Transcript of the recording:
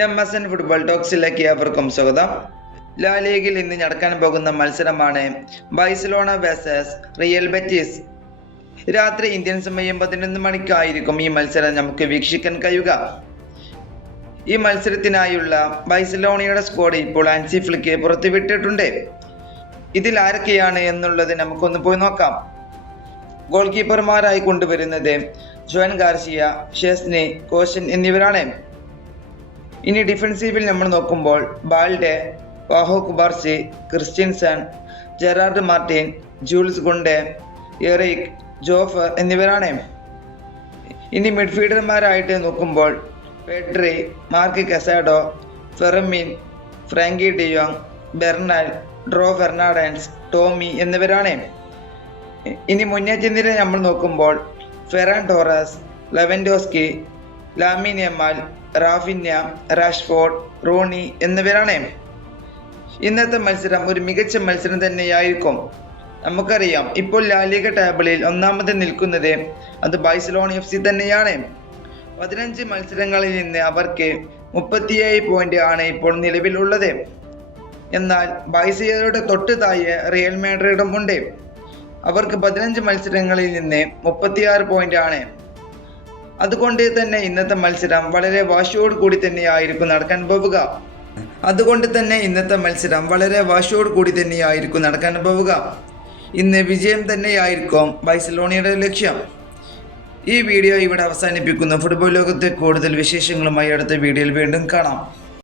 MSN football ടോക്സിലേക്ക് ഏവർക്കും സ്വാഗതം. ലാ ലീഗിൽ ഇന്ന് നടക്കാൻ പോകുന്ന മത്സരമാണ് ബാഴ്സലോണ വേഴ്സസ് റിയൽ ബെറ്റിസ്. രാത്രി ഇന്ത്യൻ സമയം 11 മണിക്കായിരിക്കും ഈ മത്സരം നമുക്ക് വീക്ഷിക്കാൻ കഴിയുക. ഈ മത്സരത്തിനായുള്ള ബാഴ്സലോണയുടെ സ്ക്വാഡ് ഇപ്പോൾ ഹാൻസി ഫ്ലിക്ക് പുറത്തുവിട്ടിട്ടുണ്ട്. ഇതിൽ ആരൊക്കെയാണ് എന്നുള്ളത് നമുക്കൊന്ന് പോയി നോക്കാം. ഗോൾ കീപ്പർമാരായി കൊണ്ടുവരുന്നത് ജോൻ ഗാർസിയ, ഷെസ്നി, കോഷൻ എന്നിവരാണ്. ഇനി ഡിഫൻസീവിൽ നമ്മൾ നോക്കുമ്പോൾ Balde, Pau Cubarsi, Christensen, Gerard Martin, Jules Kounde, Eric, Jofre എന്നിവരാണ്. ഇനി മിഡ്ഫീൽഡർമാരായിട്ട് നോക്കുമ്പോൾ Pedri, Marc Casado, Fermin, Frenkie de Jong, Bernal, Dro Fernandez, ടോമി എന്നിവരാണ്. ഇനി മുന്നേറ്റ നിര നമ്മൾ നോക്കുമ്പോൾ Ferran Torres, Lewandowski, Lamine Yamal, Raphinha, Rashford, Roony എന്നിവരാണ്. ഇന്നത്തെ മത്സരം ഒരു മികച്ച മത്സരം തന്നെയായിരിക്കും. നമുക്കറിയാം, ഇപ്പോൾ ലാ ലീഗ ടേബിളിൽ ഒന്നാമത് നിൽക്കുന്നത് അത് ബാഴ്സലോണ FC തന്നെയാണ്. 15 മത്സരങ്ങളിൽ നിന്ന് അവർക്ക് 37 പോയിന്റ് ആണ് ഇപ്പോൾ നിലവിലുള്ളത്. എന്നാൽ ബാഴ്സയുടെ തൊട്ട് താഴെ റിയൽ മാഡ്രിഡും ഉണ്ട്. അവർക്ക് 15 മത്സരങ്ങളിൽ നിന്ന് 36 പോയിന്റ് ആണ്. അതുകൊണ്ട് തന്നെ ഇന്നത്തെ മത്സരം വളരെ വാശിയോട് കൂടി തന്നെയായിരിക്കും നടക്കാൻ പോവുക. ഇന്ന് വിജയം തന്നെയായിരിക്കും ബാഴ്സലോണയുടെ ലക്ഷ്യം. ഈ വീഡിയോ ഇവിടെ അവസാനിപ്പിക്കുന്നു. ഫുട്ബോൾ ലോകത്തെ കൂടുതൽ വിശേഷങ്ങളുമായി അടുത്ത വീഡിയോയിൽ വീണ്ടും കാണാം.